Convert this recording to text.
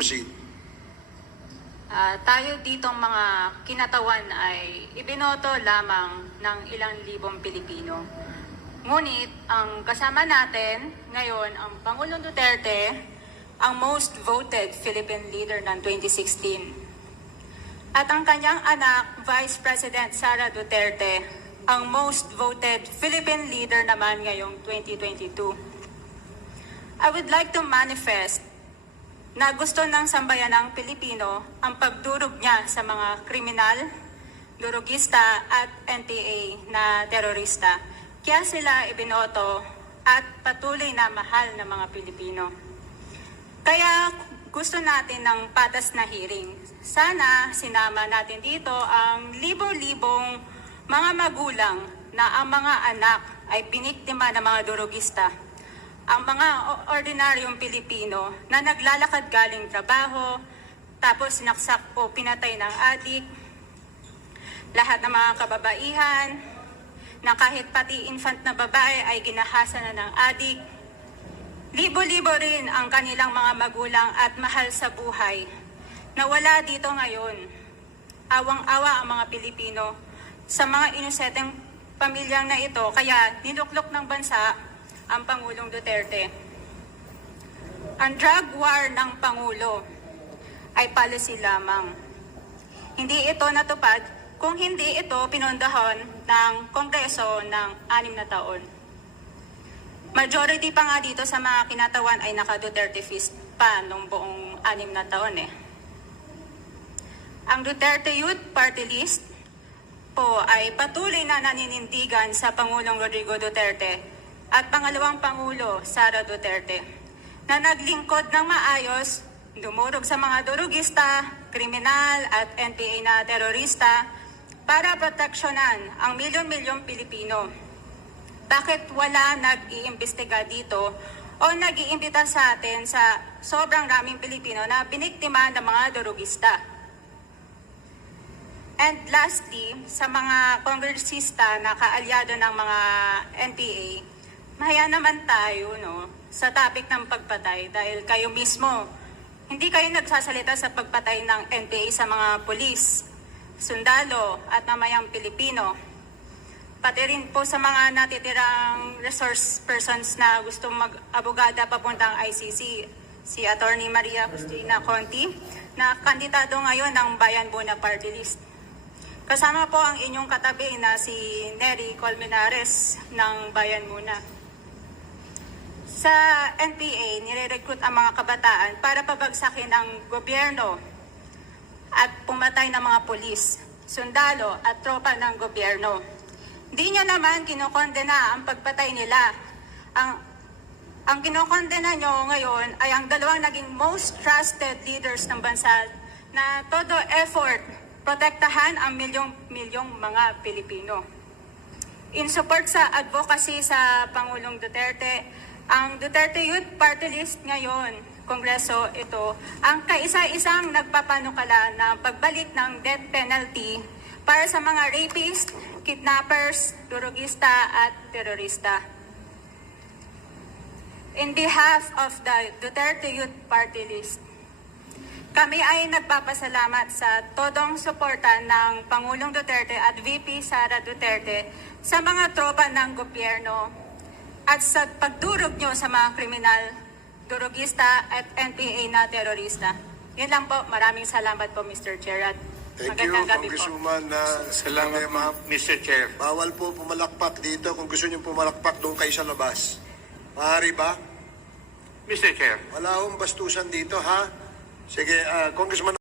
proceed. Ah, tayo ditong mga kinatawan ay ibinoto lamang ng ilang libong Pilipino. Ngunit ang kasama natin ngayon ang Pangulong Duterte, ang most voted Philippine leader ng 2016. At ang kanyang anak, Vice President Sara Duterte, ang most voted Philippine leader naman ngayong 2022. I would like to manifest na gusto ng sambayanang Pilipino ang pagdurog niya sa mga kriminal, durugista at NPA na terorista. Kaya sila ibinoto at patuloy na mahal ng mga Pilipino. Kaya gusto natin ng patas na hearing. Sana sinama natin dito ang libo-libong mga magulang na ang mga anak ay biniktima ng mga durugista ang mga ordinaryong Pilipino na naglalakad galing trabaho, tapos sinaksak o pinatay ng adik, lahat ng mga kababaihan, na kahit pati infant na babae ay ginahasa na ng adik, libo-libo rin ang kanilang mga magulang at mahal sa buhay na wala dito ngayon. Awang-awa ang mga Pilipino sa mga inuseteng pamilyang na ito, kaya niluklok ng bansa ang Pangulong Duterte. Ang drug war ng Pangulo ay policy lamang. Hindi ito natupad kung hindi ito pinondahan ng Kongreso ng anim na taon. Majority pa nga dito sa mga kinatawan ay naka-Duterte fist pa nung buong anim na taon eh. Ang Duterte Youth Party List po ay patuloy na naninindigan sa Pangulong Rodrigo Duterte at pangalawang Pangulo Sara Duterte na naglingkod ng maayos, dumurog sa mga durugista, kriminal at NPA na terorista para proteksyonan ang milyon-milyong Pilipino. Bakit wala nag-iimbestiga dito o nag-iimbita sa atin sa sobrang raming Pilipino na biniktima ng mga durugista? And lastly, sa mga kongresista na kaalyado ng mga NPA, mahaya naman tayo no, sa topic ng pagpatay dahil kayo mismo, hindi kayo nagsasalita sa pagpatay ng NPA sa mga pulis, sundalo at mamayang Pilipino. Pati rin po sa mga natitirang resource persons na gustong mag-abogada papuntang ICC, si Attorney Maria Cristina Conti, na kandidato ngayon ng Bayan Bona Party List. Kasama po ang inyong katabi na si Neri Colmenares ng Bayan Muna. Sa NPA, nire-recruit ang mga kabataan para pabagsakin ang gobyerno at pumatay ng mga pulis, sundalo at tropa ng gobyerno. Di niya naman kinokondena ang pagpatay nila. Ang ang kinokondena nyo ngayon ay ang dalawang naging most trusted leaders ng bansa na todo effort protektahan ang milyong-milyong mga Pilipino. In support sa advocacy sa Pangulong Duterte, ang Duterte Youth Party List ngayon, Kongreso ito, ang kaisa-isang nagpapanukala na pagbalik ng death penalty para sa mga rapist, kidnappers, durugista at terorista. In behalf of the Duterte Youth Party List, kami ay nagpapasalamat sa todong suporta ng Pangulong Duterte at VP Sara Duterte sa mga tropa ng gobyerno at sa pagdurog nyo sa mga kriminal, durugista at NPA na terorista. Yun lang po. Maraming salamat po, Mr. Chair. At Thank you, magandang gabi po. Congresswoman uh, Salamat, Lema. Mr. Chair. Bawal po pumalakpak dito. Kung gusto niyo pumalakpak, doon kayo sa labas. Maaari ba? Mr. Chair. Wala akong bastusan dito, ha? Sige, ah, Congressman